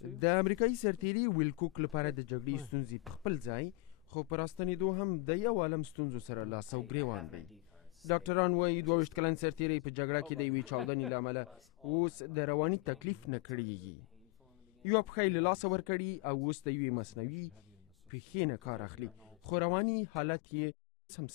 د امریکایي سرتیري ویلکوک لپاره د جګړې ستونزې په خپل ځای خو په راستنېدو هم د یو عالم ستونزو سره لاس او ګریوان دی. ډاکټران وایي 22 کلن سرتیری په جګړه کې د یوې چاودنې له امله اوس د رواني تکلیف نه کړېږي. یوه پښه یې له لاسه ورکړي او اوس د یوې مصنوعي پښې نه کار اخلي، خو رواني حالت یې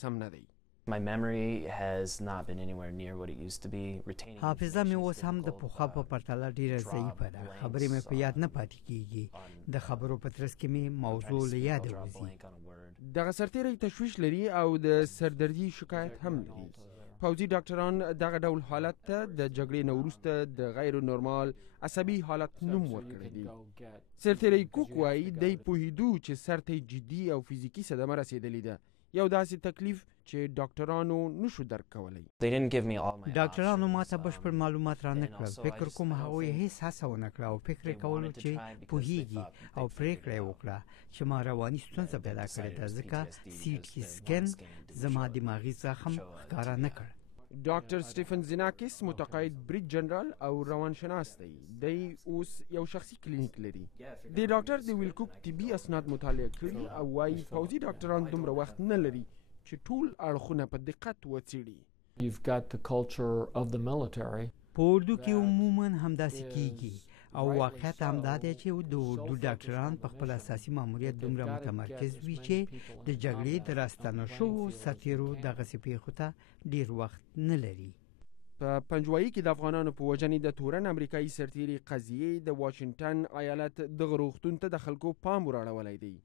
سم نه دی. My memory has not been anywhere near what it used to be. حافظه مې اوس هم د پخوا په پرتله ډیره ضعیفه ده. خبرې مې په یاد نه پاتې کیږي. د خبرو په ترڅ کې مې موضوع له یاده وځي. دغه سرتیری تشویش لري او د سردردي شکایت هم لري. پوځي ډاکټران دغه ډول حالت ته د جګړې نه وروسته د غیر نورمال عصبي حالت نوم ورکړی دی. سرتیری کوک وایي دی پوهېدو چې سر ته جدي او فزیکي صدمه رسېدلې ده، یو داسې تکلیف چې ډاکټرانو نشو درک کولی. ډاکټرانو ما ته بشپړ معلومات را نه کړل. فکر کوم هغوی هیڅ هڅه ونه کړه او فکر یې کولو چې پوهیږي او پرېکړه یې وکړه چې ما رواني ستونزه پیدا کړې ده، ځکه سی ټي سکن زما دماغي زخم ښکاره نه کړ. ډاکټر سټیفن زیناکس متقاعد بریج جنرال او روانشناس دی. دی اوس یو شخصي کلینیک لري. د ډاکټر د ویلکوک طبي اسناد مطالعه کړي او وایي پوځي ډاکټران دومره وخت نه لري چې ټول اړخونه په دقت وڅېړي. په اردو کې عموما همداسې کیږي او واقعیت همدا دی چې د اردو ډاکټران په خپل اساسي ماموریت دومره متمرکز وي چې د جګړې د راستنه شوو سرتیرو دغسې پیښو ته ډیر وخت نه لري. په پنجوایي کې د افغانانو په وژنې د تورن امریکایي سرتیري قضیې د واشنګټن ایالت دغه روغتون ته د خلکو پام وراړولی دی.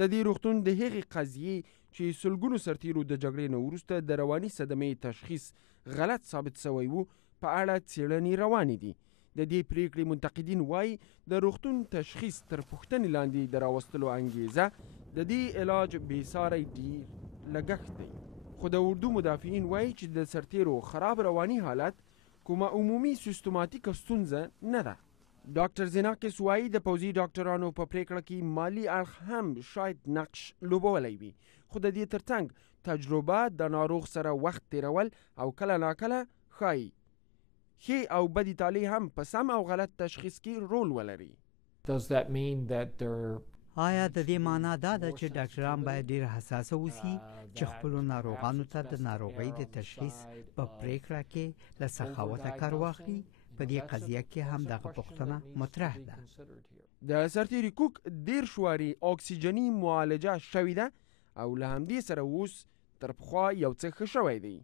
د دې روغتون د هغې قضیې چې سلګونو سرتیرو د جګړې نه وروسته د رواني صدمې تشخیص غلط ثابت شوی و په اړه څېړنې روانې دي. د دې پریکړې منتقدین وایي د روغتون تشخیص تر پوښتنې لاندې د راوستلو انګیزه د دې علاج بېساری ډیر لګښت دی. خو د اردو مدافعین وایي چې د سرتیرو خراب رواني حالت کومه عمومي سیستماتیکه ستونزه نه ده. ډاکټر زیناکس وایي د پوځي ډاکټرانو په پریکړه کې مالی اړخ هم شاید نقش لوبولی وي، خو د دې ترڅنګ تجربه د ناروغ سره وخت تیرول او کله ناکله ښایي ښې او بدې طالع هم په سم او غلط تشخیص کې رول ولري. آیا د دې معنا دا ده چې ډاکټران باید ډیر حساسه اوسي چې خپلو ناروغانو ته د ناروغۍ د تشخیص په پریکړه کې له سخاوته کار واخلي؟ په دې قضیه کې هم دغه پوښتنه مطرح ده. د سرتیري کوک 10 وارې اکسیجني معالجه شوې ده او له همدې سره اوس تر پخوا یو څه ښه شوی دی.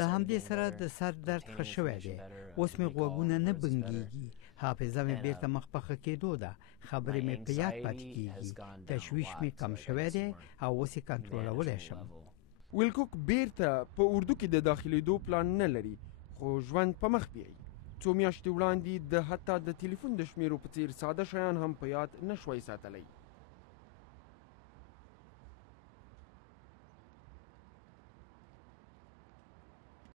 له همدې سره د سر درد ښه شوی دی. اوس مې غوږونه نه بنګېږي. حافظه مې بیرته مخ په ښه کېدو ده. خبرې مې په یاد پاتې کېږي. تشویش مې کم شوی دی او اوس یې کنټرولولی شم. ویلکوک بیرته په اردو کې د داخلېدو پلان نه لري، خو ژوند په مخ بیایي. څو میاشتې وړاندې د حتی د تلیفون د شمیرو په څیر ساده شیان هم په یاد نه شوی ساتلی.